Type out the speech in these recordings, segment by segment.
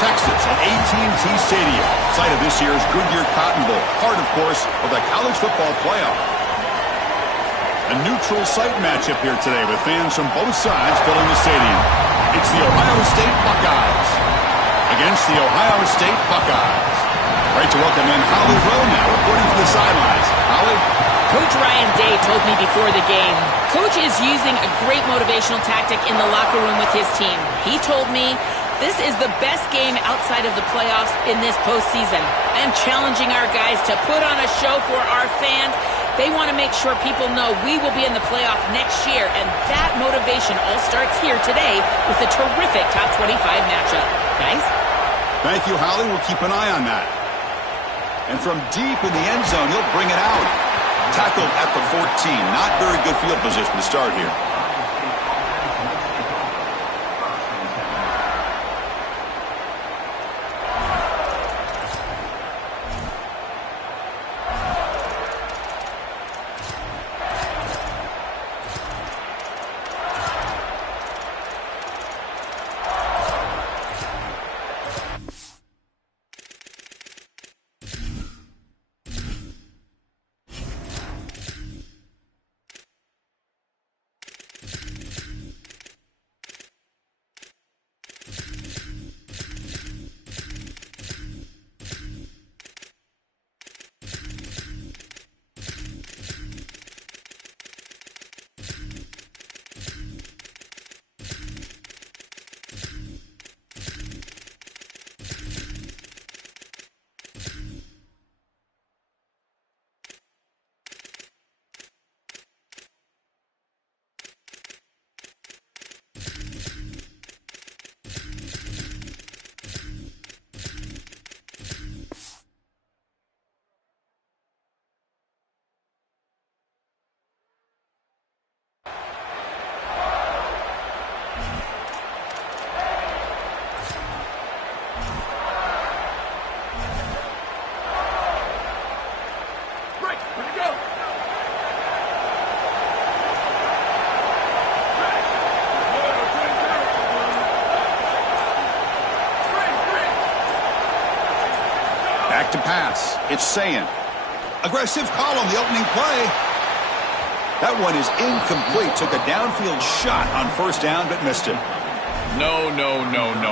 Texas at AT&T Stadium, site of this year's Goodyear Cotton Bowl, part, of course, of the college football playoff. A neutral site matchup here today with fans from both sides filling the stadium. It's the Ohio State Buckeyes against the Ohio State Buckeyes. Great to welcome in Holly Rowe now, reporting from the sidelines. Holly? Coach Ryan Day told me before the game, Coach is using a great motivational tactic in the locker room with his team. He told me this is the best game outside of the playoffs in this postseason, and challenging our guys to put on a show for our fans. They want to make sure people know we will be in the playoff next year, and that motivation all starts here today with a terrific top 25 matchup. Guys? Thank you, Holly. We'll keep an eye on that. And from deep in the end zone, he'll bring it out. Tackled at the 14. Not very good field position to start here. To pass. It's Sayin. Aggressive call on the opening play. That one is incomplete. Took a downfield shot on first down, but missed it. No.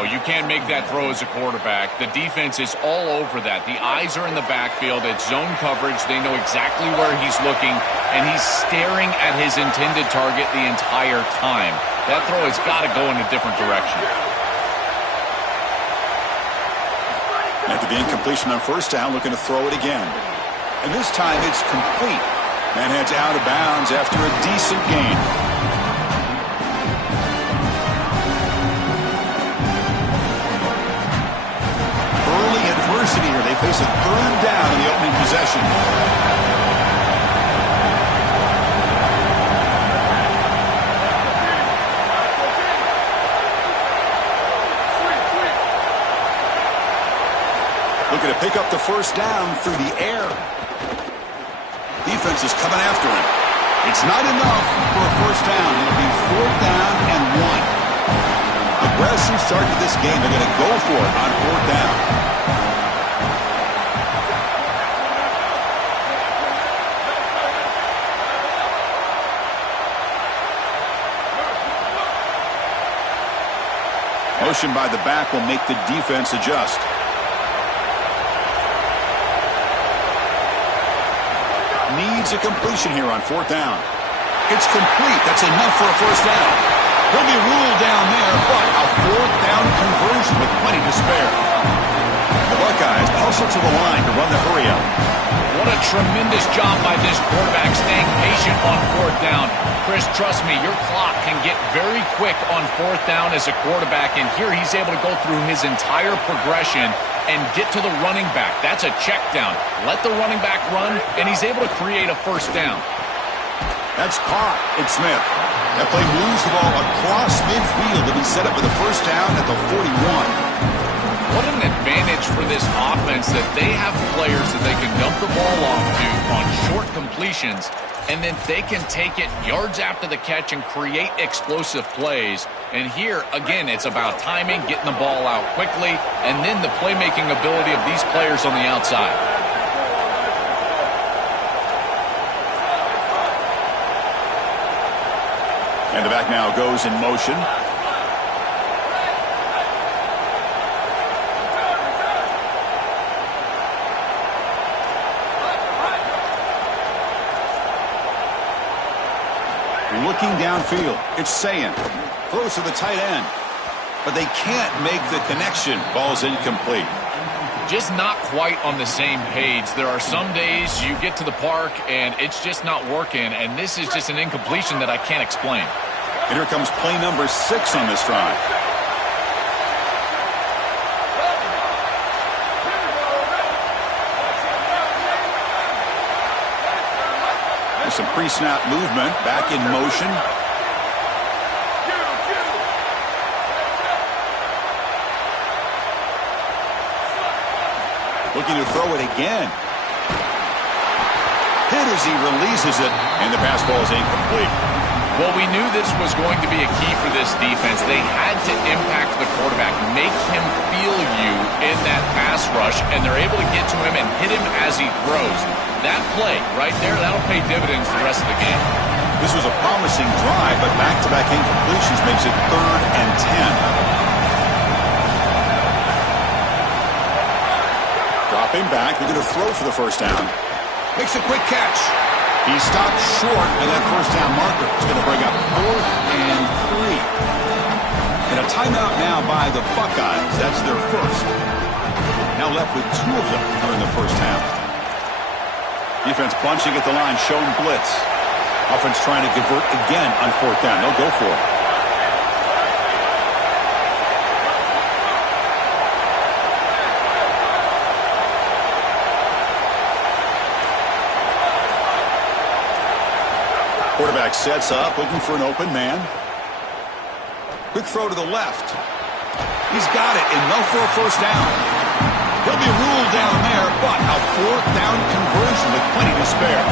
You can't make that throw as a quarterback. The defense is all over that. The eyes are in the backfield. It's zone coverage. They know exactly where he's looking, and he's staring at his intended target the entire time. That throw has got to go in a different direction. After the incompletion on first down, looking to throw it again. And this time it's complete. Man heads out of bounds after a decent gain. Early adversity here. They face a third down in the opening possession. Looking to pick up the first down through the air. Defense is coming after him. It's not enough for a first down. It'll be fourth down and 1. Aggressive start to this game. They're going to go for it on fourth down. Motion by the back will make the defense adjust. Needs a completion here on fourth down. It's complete. That's enough for a first down. He'll be ruled down there, but a fourth down conversion with plenty to spare. The Buckeyes also to the line to run the hurry up. What a tremendous job by this quarterback staying patient on fourth down. Chris, trust me, your clock can get very quick on fourth down as a quarterback, and here he's able to go through his entire progression and get to the running back. That's a check down. Let the running back run, and he's able to create a first down. That's caught. It's Smith. That play moves the ball across midfield to be set up with a first down at the 41. What an advantage for this offense that they have players that they can dump the ball off to on short completions, and then they can take it yards after the catch and create explosive plays. And here, again, it's about timing, getting the ball out quickly, and then the playmaking ability of these players on the outside. And the back now goes in motion. Looking downfield, it's Sayin. Throws to the tight end. But they can't make the connection. Ball's incomplete. Just not quite on the same page. There are some days you get to the park and it's just not working, and this is just an incompletion that I can't explain. And here comes play number 6 on this drive. There's some pre-snap movement, back in motion. Looking to throw it again. Hit as he releases it, and the pass ball is incomplete. Well, we knew this was going to be a key for this defense. They had to impact the quarterback, make him feel you in that pass rush, and they're able to get to him and hit him as he throws. That play right there, that'll pay dividends the rest of the game. This was a promising drive, but back-to-back incompletions makes it 3rd and 10. Dropping back, they're going to throw for the first down. Makes a quick catch. He stopped short of that first down marker. It's going to bring up 4th and 3. And a timeout now by the Buckeyes. That's their first. Now left with 2 of them during the first half. Defense bunching at the line, showing blitz. Offense trying to convert again on 4th down. They'll go for it. Quarterback sets up, looking for an open man. Quick throw to the left. He's got it, enough for a first down. He'll be ruled down there, but a 4th down conversion with plenty to spare.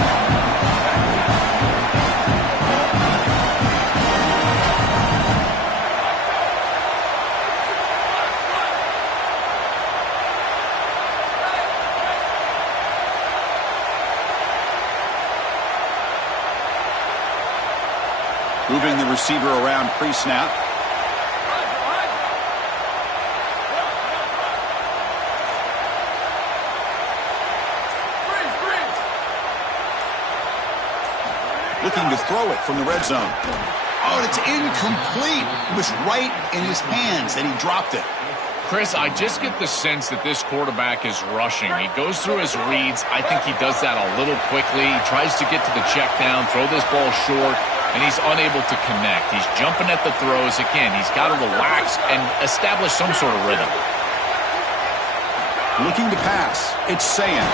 Moving the receiver around pre-snap. Looking to throw it from the red zone. Oh, and it's incomplete. It was right in his hands, and he dropped it. Chris, I just get the sense that this quarterback is rushing. He goes through his reads. I think he does that a little quickly. He tries to get to the check down, throw this ball short, and he's unable to connect. He's jumping at the throws. Again, he's got to relax and establish some sort of rhythm. Looking to pass. It's Sayin.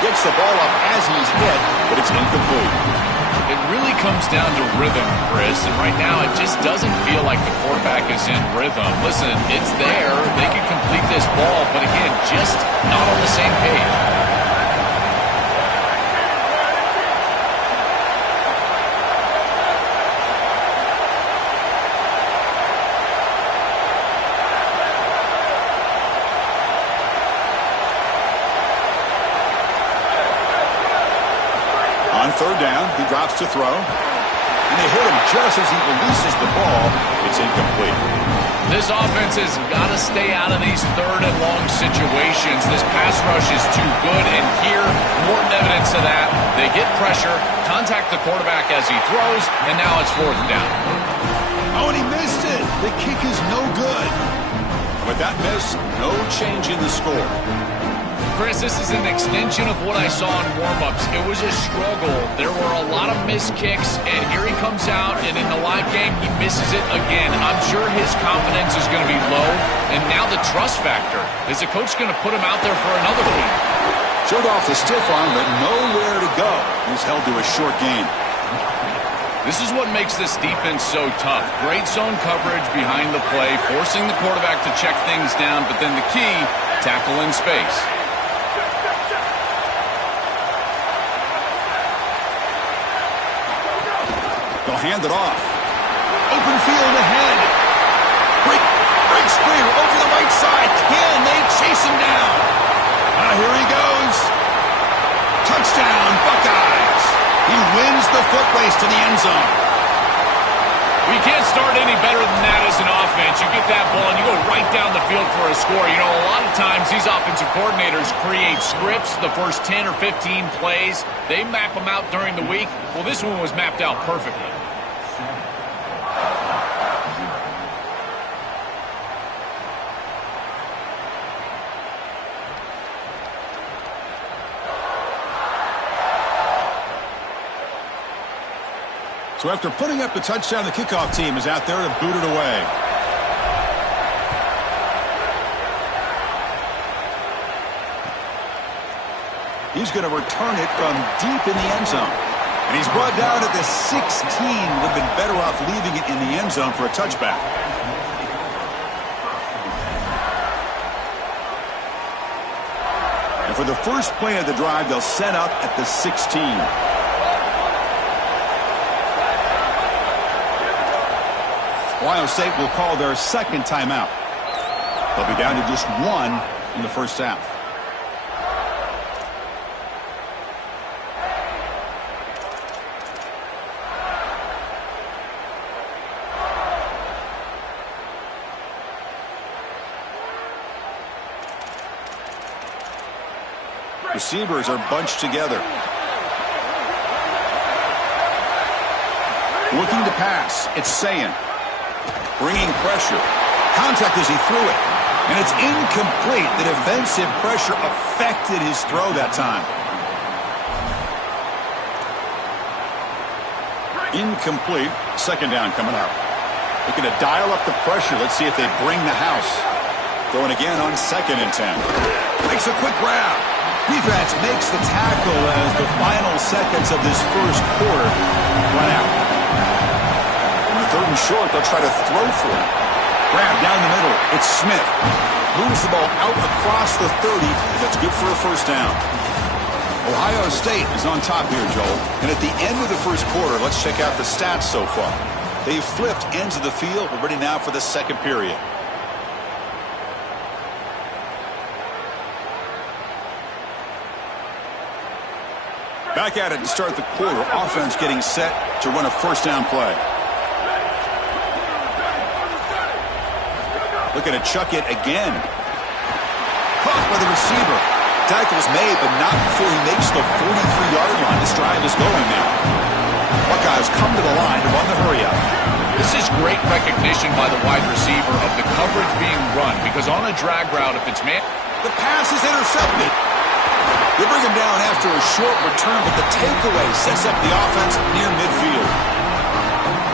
Gets the ball up as he's hit, but it's incomplete. It really comes down to rhythm, Chris, and right now it just doesn't feel like the quarterback is in rhythm. Listen, it's there. They can complete this ball, but again, just not on the same page. On 3rd down, he drops to throw. And they hit him just as he releases the ball. It's incomplete. This offense has got to stay out of these 3rd and long situations. This pass rush is too good, and here, more evidence of that. They get pressure, contact the quarterback as he throws, and now it's 4th down. Oh, and he missed it. The kick is no good. With that miss, no change in the score. Chris, this is an extension of what I saw in warm-ups. It was a struggle. There were a lot of missed kicks, and here he comes out, and in the live game, he misses it again. I'm sure his confidence is going to be low, and now the trust factor. Is the coach going to put him out there for another week? Showed off the stiff arm, but nowhere to go. He's held to a short gain. This is what makes this defense so tough. Great zone coverage behind the play, forcing the quarterback to check things down, but then the key, tackle in space. They'll hand it off. Open field ahead. Breaks clear over the right side. Can they chase him down? Here he goes. Touchdown, Buckeyes. He wins the foot race to the end zone. You can't start any better than that as an offense. You get that ball and you go right down the field for a score. You know, a lot of times these offensive coordinators create scripts, the first 10 or 15 plays. They map them out during the week. Well, this one was mapped out perfectly. So after putting up the touchdown, the kickoff team is out there to boot it away. He's going to return it from deep in the end zone. And he's brought down at the 16. Would have been better off leaving it in the end zone for a touchback. And for the first play of the drive, they'll set up at the 16. Ohio State will call their second timeout. They'll be down to just one in the first half. Receivers are bunched together. Looking to pass. It's Sayin. Bringing pressure. Contact as he threw it. And it's incomplete. The defensive pressure affected his throw that time. Incomplete. Second down coming up. Looking to dial up the pressure. Let's see if they bring the house. Throwing again on 2nd and 10. Makes a quick grab. Defense makes the tackle as the final seconds of this first quarter run out. 3rd and short, they'll try to throw for it. Grab down the middle. It's Smith. Moves the ball out across the 30. That's good for a first down. Ohio State is on top here, Joel. And at the end of the first quarter, let's check out the stats so far. They've flipped ends of the field. We're ready now for the second period. Back at it to start the quarter. Offense getting set to run a first down play. Looking to chuck it again. Caught by the receiver. Tackle's made, but not before he makes the 43-yard line. This drive is going now. Buckeyes come to the line to run the hurry-up. This is great recognition by the wide receiver of the coverage being run, because on a drag route, if it's man... The pass is intercepted. They bring him down after a short return, but the takeaway sets up the offense near midfield.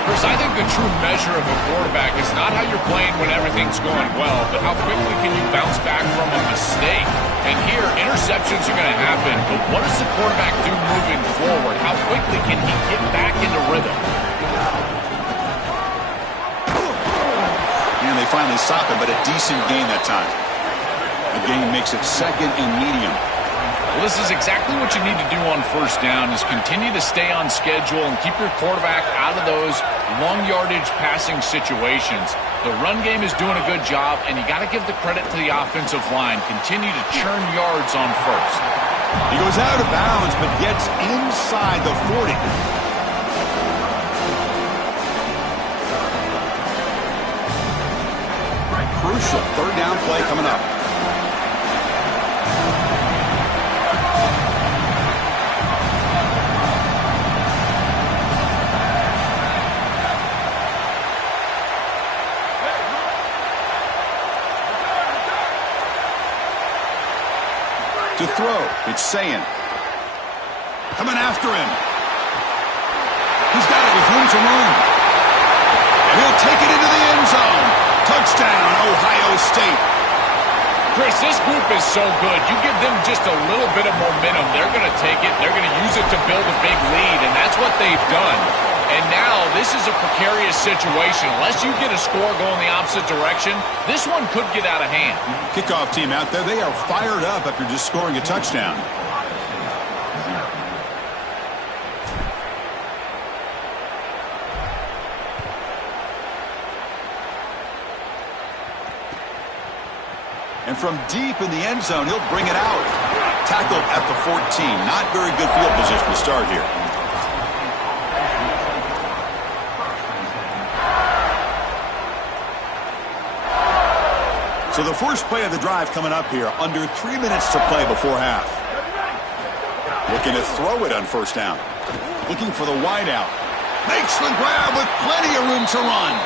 Chris, I think the true measure of a quarterback is not how you're playing when everything's going well, but how quickly can you bounce back from a mistake. And here, interceptions are going to happen, but what does the quarterback do moving forward? How quickly can he get back into rhythm? And they finally stop him, but a decent gain that time. The gain makes it 2nd and medium. Well, this is exactly what you need to do on first down, is continue to stay on schedule and keep your quarterback out of those long yardage passing situations. The run game is doing a good job, and you got to give the credit to the offensive line. Continue to churn yards on first. He goes out of bounds, but gets inside the 40. Crucial 3rd down play coming up. To throw, it's Sayin. Coming after him. He's got it with room to run. And he'll take it into the end zone. Touchdown, Ohio State. Chris, this group is so good. You give them just a little bit of momentum, they're going to take it. They're going to use it to build a big lead, and that's what they've done. And now this is a precarious situation. Unless you get a score going the opposite direction, this one could get out of hand. Kickoff team out there, they are fired up after just scoring a touchdown. And from deep in the end zone, he'll bring it out. Tackled at the 14. Not very good field position to start here. So the first play of the drive coming up here. Under 3 minutes to play before half. Looking to throw it on first down. Looking for the wide out. Makes the grab with plenty of room to run.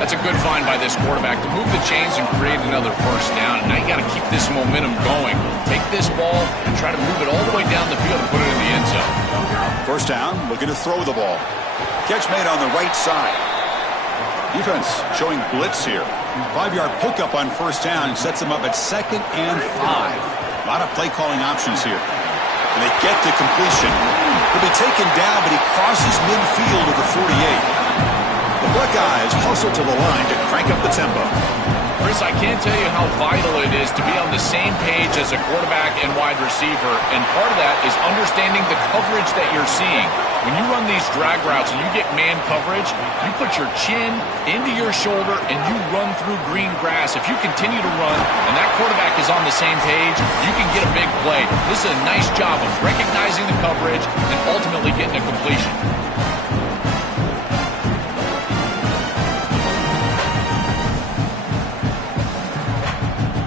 That's a good find by this quarterback to move the chains and create another first down. And now you got to keep this momentum going. Take this ball and try to move it all the way down the field and put it in the end zone. First down, looking to throw the ball. Catch made on the right side. Defense showing blitz here. 5-yard pickup on first down sets them up at 2nd and 5. A lot of play calling options here. And they get to completion. He'll be taken down, but he crosses midfield at the 48. The Buckeyes hustle to the line to crank up the tempo. Chris, I can't tell you how vital it is to be on the same page as a quarterback and wide receiver, and part of that is understanding the coverage that you're seeing. When you run these drag routes and you get man coverage, you put your chin into your shoulder and you run through green grass. If you continue to run and that quarterback is on the same page, you can get a big play. This is a nice job of recognizing the coverage and ultimately getting a completion.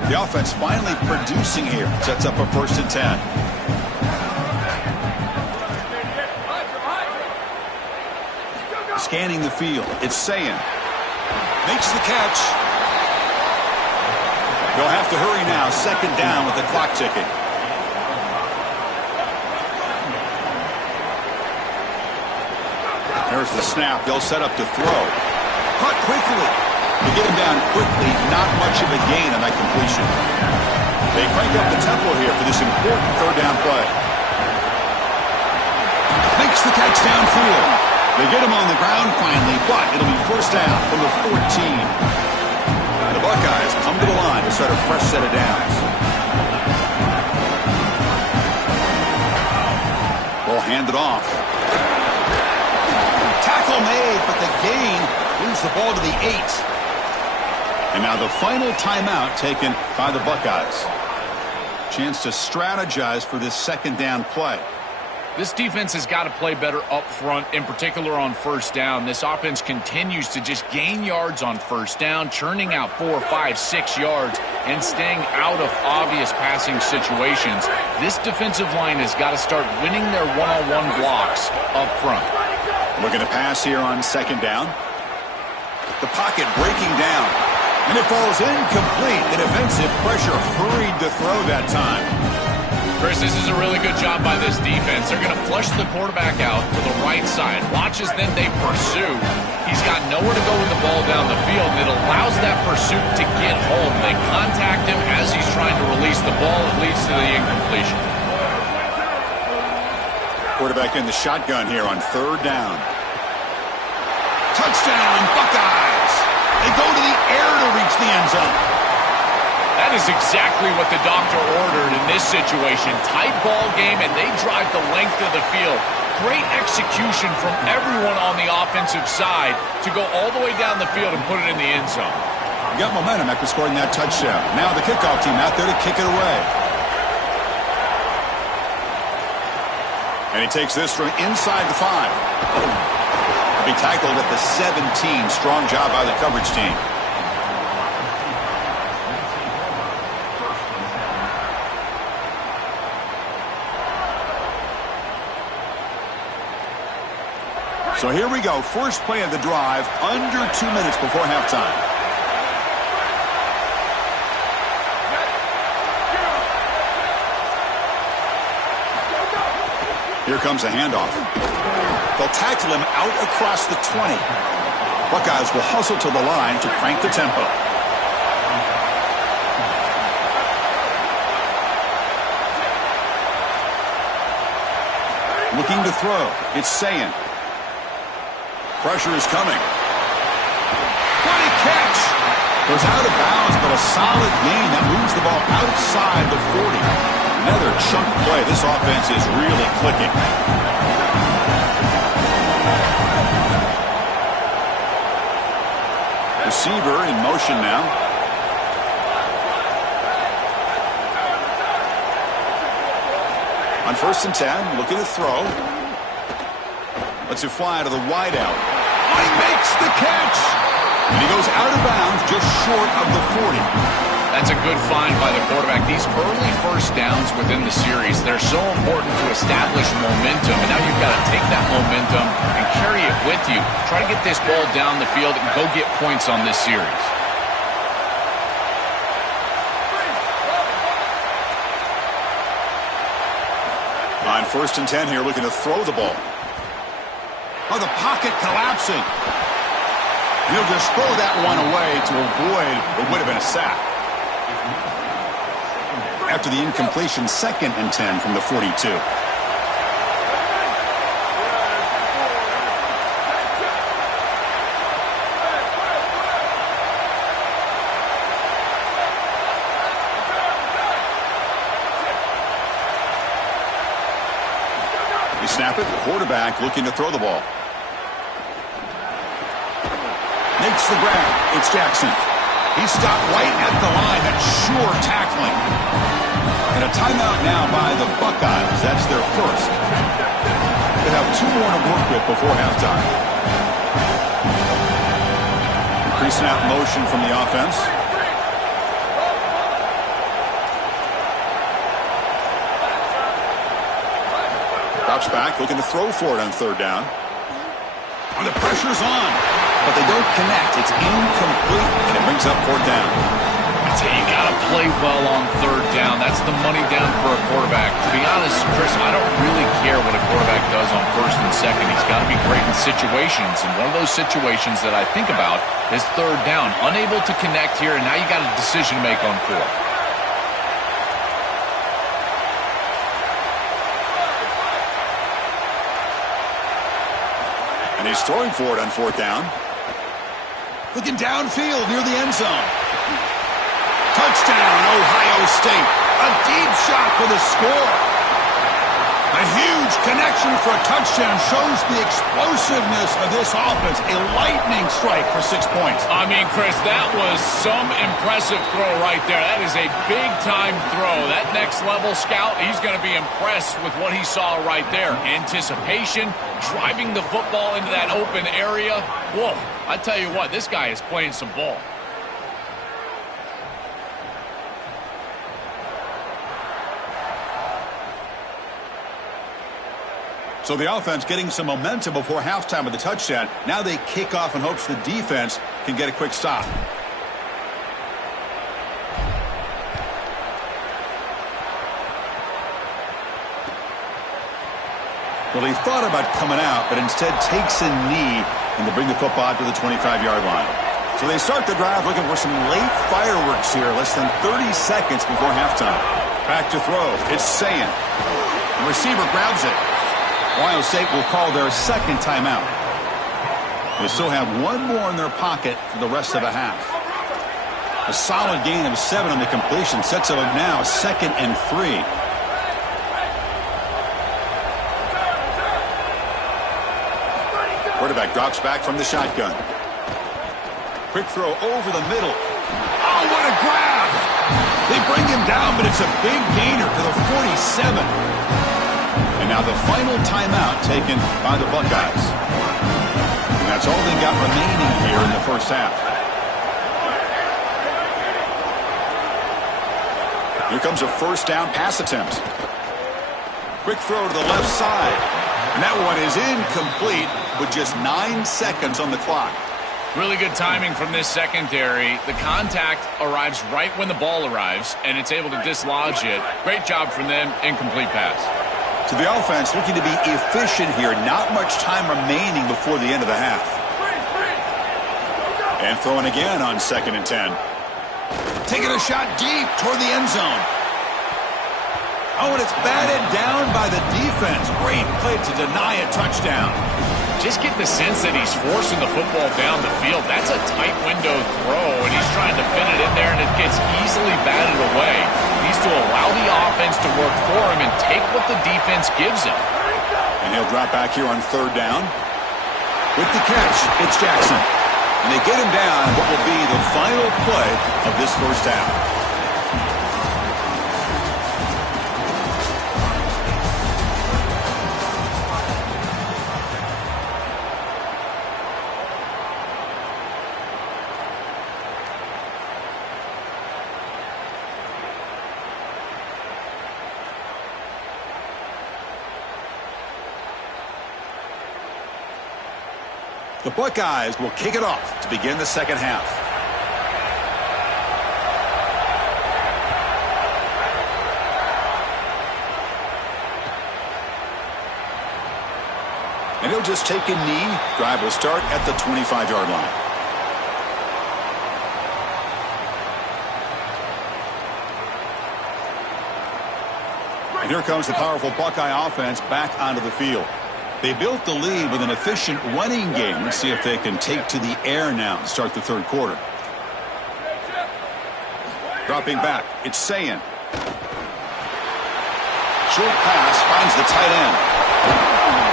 The offense finally producing here. Sets up a 1st and 10. Scanning the field. It's Sayin. Makes the catch. They'll have to hurry now. 2nd down with the clock ticking. There's the snap. They'll set up to throw. Caught quickly. To get him down quickly, not much of a gain on that completion. They crank up the tempo here for this important 3rd down play. Makes the catch downfield. They get him on the ground finally, but it'll be 1st down from the 14. The Buckeyes come to the line to start a fresh set of downs. Ball handed off. Tackle made, but the gain moves the ball to the 8. And now the final timeout taken by the Buckeyes. Chance to strategize for this 2nd down play. This defense has got to play better up front, in particular on first down. This offense continues to just gain yards on first down, churning out 4, 5, 6 yards, and staying out of obvious passing situations. This defensive line has got to start winning their one-on-one blocks up front. Looking to pass here on 2nd down. The pocket breaking down. And it falls incomplete. The defensive pressure hurried to throw that time. Chris, this is a really good job by this defense. They're going to flush the quarterback out to the right side. Watch as then they pursue. He's got nowhere to go with the ball down the field, and it allows that pursuit to get home. They contact him as he's trying to release the ball. It leads to the incompletion. Quarterback in the shotgun here on 3rd down. Touchdown, Buckeyes! They go to the air to reach the end zone. That is exactly what the doctor ordered in this situation. Tight ball game, and they drive the length of the field. Great execution from everyone on the offensive side to go all the way down the field and put it in the end zone. You got momentum after scoring that touchdown. Now the kickoff team out there to kick it away. And he takes this from inside the 5. He tackled at the 17. Strong job by the coverage team. So here we go. First play of the drive, under 2 minutes before halftime. Here comes a handoff. They'll tackle him out across the 20. Buckeyes will hustle to the line to crank the tempo. Looking to throw. It's Sayin. Pressure is coming. What a catch! Goes out of bounds, but a solid gain that moves the ball outside the 40. Another chunk play. This offense is really clicking. Receiver in motion now. On 1st and 10, looking to throw. Lets it fly to the wideout. Oh, he makes the catch! And he goes out of bounds just short of the 40. That's a good find by the quarterback. These early first downs within the series, they're so important to establish momentum. And now you've got to take that momentum and carry it with you. Try to get this ball down the field and go get points on this series. On 1st and 10 here, looking to throw the ball. Oh, the pocket collapsing. He'll just throw that one away to avoid what would have been a sack. After the incompletion, 2nd and 10 from the 42. You snap it, quarterback looking to throw the ball. Makes the grab. It's Jackson. He's stopped right at the line. That's sure tackling. And a timeout now by the Buckeyes. That's their first. They have 2 more to work with before halftime. Pre-snap motion from the offense. Drops back, looking to throw for it on 3rd down. Oh, the pressure's on, but they don't connect. It's incomplete, and it brings up 4th down. I tell you, you got to play well on 3rd down. That's the money down for a quarterback. To be honest, Chris, I don't really care what a quarterback does on 1st and 2nd. He's got to be great in situations, and one of those situations that I think about is 3rd down. Unable to connect here, and now you got a decision to make on 4th. And he's throwing for it on 4th down. Looking downfield near the end zone. Touchdown, Ohio State. A deep shot for the score. A huge connection for a touchdown shows the explosiveness of this offense. A lightning strike for 6 points. I mean, Chris, that was some impressive throw right there. That is a big-time throw. That next-level scout, he's going to be impressed with what he saw right there. Anticipation, driving the football into that open area. Whoa, I tell you what, this guy is playing some ball. So the offense getting some momentum before halftime with the touchdown. Now they kick off in hopes the defense can get a quick stop. Well, he thought about coming out, but instead takes a knee and they bring the football to the 25-yard line. So they start the drive looking for some late fireworks here, less than 30 seconds before halftime. Back to throw. It's Sayin. The receiver grabs it. Ohio State will call their 2nd timeout. They still have 1 more in their pocket for the rest of the half. A solid gain of 7 on the completion sets them up now 2nd and 3. Quarterback drops back from the shotgun. Quick throw over the middle. Oh, what a grab! They bring him down, but it's a big gainer to the 47. And now the final timeout taken by the Buckeyes. And that's all they got remaining here in the first half. Here comes a 1st down pass attempt. Quick throw to the left side. And that one is incomplete with just 9 seconds on the clock. Really good timing from this secondary. The contact arrives right when the ball arrives, and it's able to dislodge it. Great job from them. Incomplete pass. So the offense looking to be efficient here. Not much time remaining before the end of the half. And throwing again on 2nd and 10. Taking a shot deep toward the end zone. Oh, and it's batted down by the defense. Great play to deny a touchdown. Just get the sense that he's forcing the football down the field. That's a tight window throw, and he's trying to fit it in there, and it gets easily batted away. He needs to allow the offense to work for him and take what the defense gives him. And he'll drop back here on 3rd down. With the catch, it's Jackson. And they get him down what will be the final play of this first half. The Buckeyes will kick it off to begin the second half. And he'll just take a knee. Drive will start at the 25-yard line. And here comes the powerful Buckeye offense back onto the field. They built the lead with an efficient running game. Let's see if they can take to the air now to start the third quarter. Dropping back, it's Sayin. Short pass finds the tight end.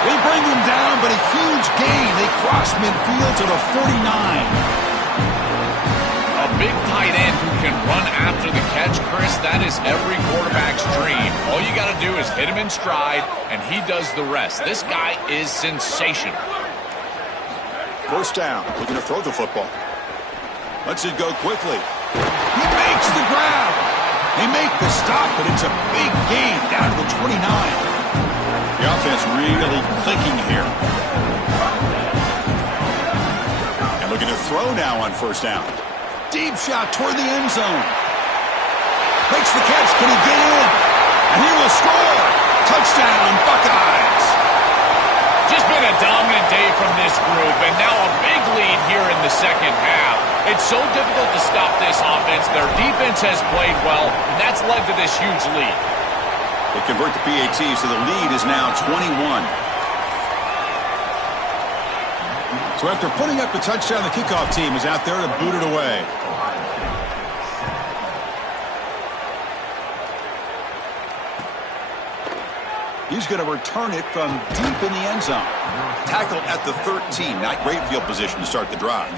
They bring him down, but a huge gain. They cross midfield to the 49. A big tight end who can run after the catch, Chris, that is every quarterback's dream. All you got to do is hit him in stride, and he does the rest. This guy is sensational. First down, looking to throw the football. Lets it go quickly. He makes the grab. They make the stop, but it's a big gain down to the 29. The offense really clicking here. And looking to throw now on first down. Deep shot toward the end zone. Makes the catch. Can he get in? And he will score. Touchdown, Buckeyes. Just been a dominant day from this group, and now a big lead here in the second half. It's so difficult to stop this offense. Their defense has played well, and that's led to this huge lead. They convert the PAT, so the lead is now 21. So after putting up the touchdown, the kickoff team is out there to boot it away. He's going to return it from deep in the end zone. Tackled at the 13. Not great field position to start the drive.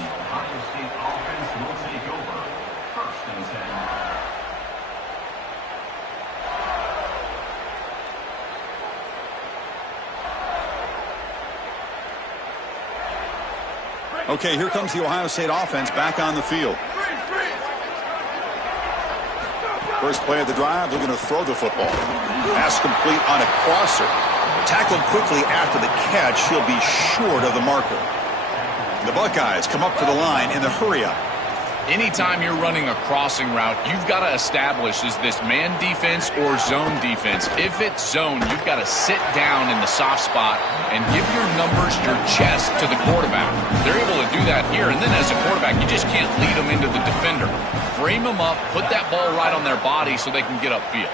Okay, here comes the Ohio State offense back on the field. First play of the drive, looking to throw the football. Pass complete on a crosser. Tackled quickly after the catch. He'll be short of the marker. The Buckeyes come up to the line in the hurry-up. Anytime you're running a crossing route, you've got to establish, is this man defense or zone defense? If it's zone, you've got to sit down in the soft spot and give your numbers, your chest to the quarterback. They're able to do that here, and then as a quarterback, you just can't lead them into the defender. Frame them up, put that ball right on their body so they can get upfield.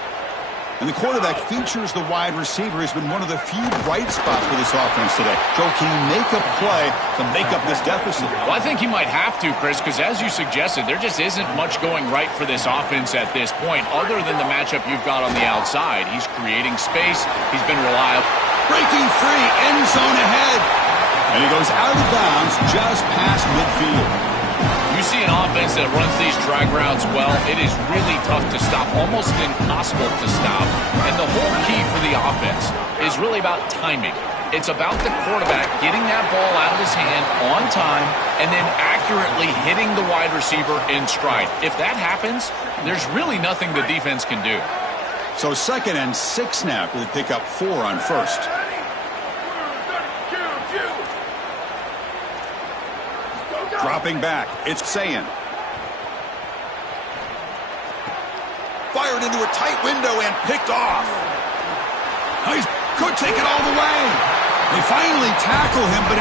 And the quarterback features the wide receiver. Has been one of the few bright spots for this offense today. Joe, can he make a play to make up this deficit? Well, I think he might have to, Chris, because as you suggested, there just isn't much going right for this offense at this point, other than the matchup you've got on the outside. He's creating space. He's been reliable. Breaking free, end zone ahead. And he goes out of bounds just past midfield. You see an offense that runs these drag routes well, it is really tough to stop, almost impossible to stop. And the whole key for the offense is really about timing. It's about the quarterback getting that ball out of his hand on time and then accurately hitting the wide receiver in stride. If that happens, there's really nothing the defense can do. So 2nd and 6 now. They pick up 4 on first. Dropping back, it's Sayin. Fired into a tight window and picked off. He could take it all the way. They finally tackle him, but